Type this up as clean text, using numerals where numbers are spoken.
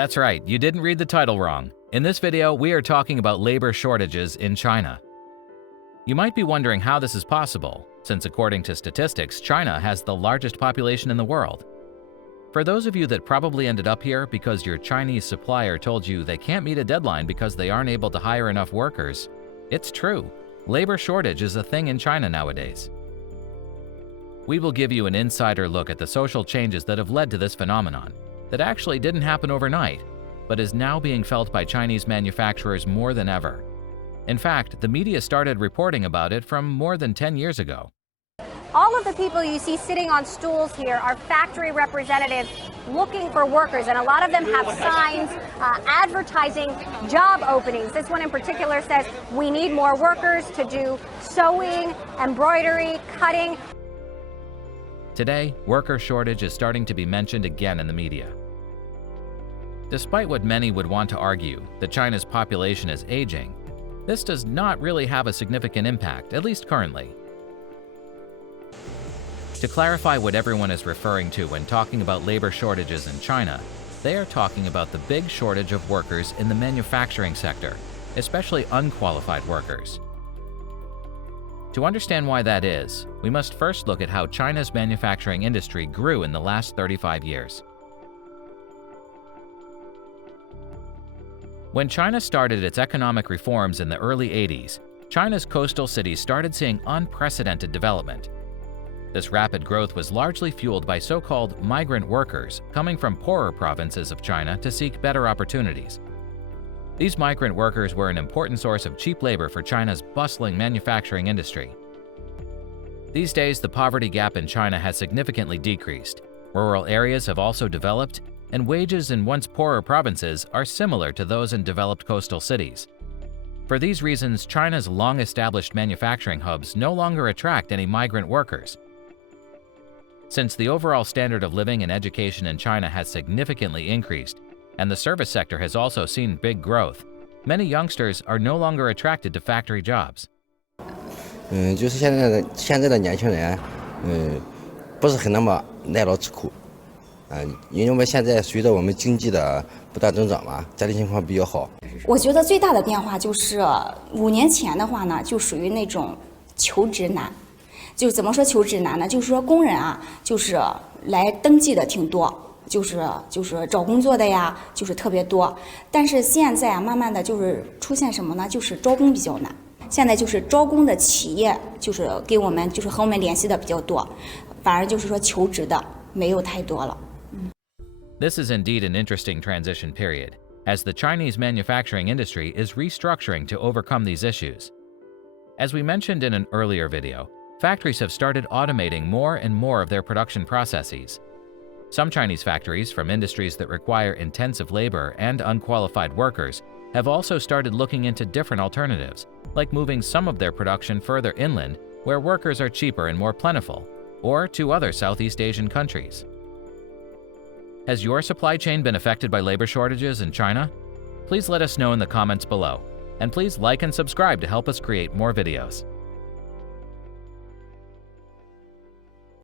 That's right, you didn't read the title wrong. In this video, we are talking about labor shortages in China. You might be wondering how this is possible, since according to statistics, China has the largest population in the world. For those of you that probably ended up here because your Chinese supplier told you they can't meet a deadline because they aren't able to hire enough workers, it's true. Labor shortage is a thing in China nowadays. We will give you an insider look at the social changes that have led to this phenomenon, that actually didn't happen overnight, but is now being felt by Chinese manufacturers more than ever. In fact, the media started reporting about it from more than 10 years ago. All of the people you see sitting on stools here are factory representatives looking for workers, and a lot of them have signs advertising job openings. This one in particular says, "We need more workers to do sewing, embroidery, cutting." Today, worker shortage is starting to be mentioned again in the media. Despite what many would want to argue, that China's population is aging, this does not really have a significant impact, at least currently. To clarify what everyone is referring to when talking about labor shortages in China, they are talking about the big shortage of workers in the manufacturing sector, especially unqualified workers. To understand why that is, we must first look at how China's manufacturing industry grew in the last 35 years. When China started its economic reforms in the early 80s, China's coastal cities started seeing unprecedented development. This rapid growth was largely fueled by so-called migrant workers coming from poorer provinces of China to seek better opportunities. These migrant workers were an important source of cheap labor for China's bustling manufacturing industry. These days, the poverty gap in China has significantly decreased. Rural areas have also developed, and wages in once poorer provinces are similar to those in developed coastal cities. For these reasons, China's long-established manufacturing hubs no longer attract any migrant workers. Since the overall standard of living and education in China has significantly increased, and the service sector has also seen big growth, many youngsters are no longer attracted to factory jobs. 就是现在的年轻人，不是很那么耐劳吃苦，因为我们现在随着我们经济的不断增长嘛，家庭情况比较好。我觉得最大的变化就是5年前的话呢，就属于那种求职难。就怎么说求职难呢？就是说工人啊，就是来登记的挺多，就是找工作的呀，就是特别多。但是现在啊，慢慢的就是出现什么呢？就是招工比较难。现在就是招工的企业就是给我们就是和我们联系的比较多，反而就是说求职的没有太多了。This is indeed an interesting transition period, as the Chinese manufacturing industry is restructuring to overcome these issues. As we mentioned in an earlier video, factories have started automating more and more of their production processes. Some Chinese factories from industries that require intensive labor and unqualified workers have also started looking into different alternatives, like moving some of their production further inland where workers are cheaper and more plentiful, or to other Southeast Asian countries. Has your supply chain been affected by labor shortages in China? Please let us know in the comments below, and please like and subscribe to help us create more videos.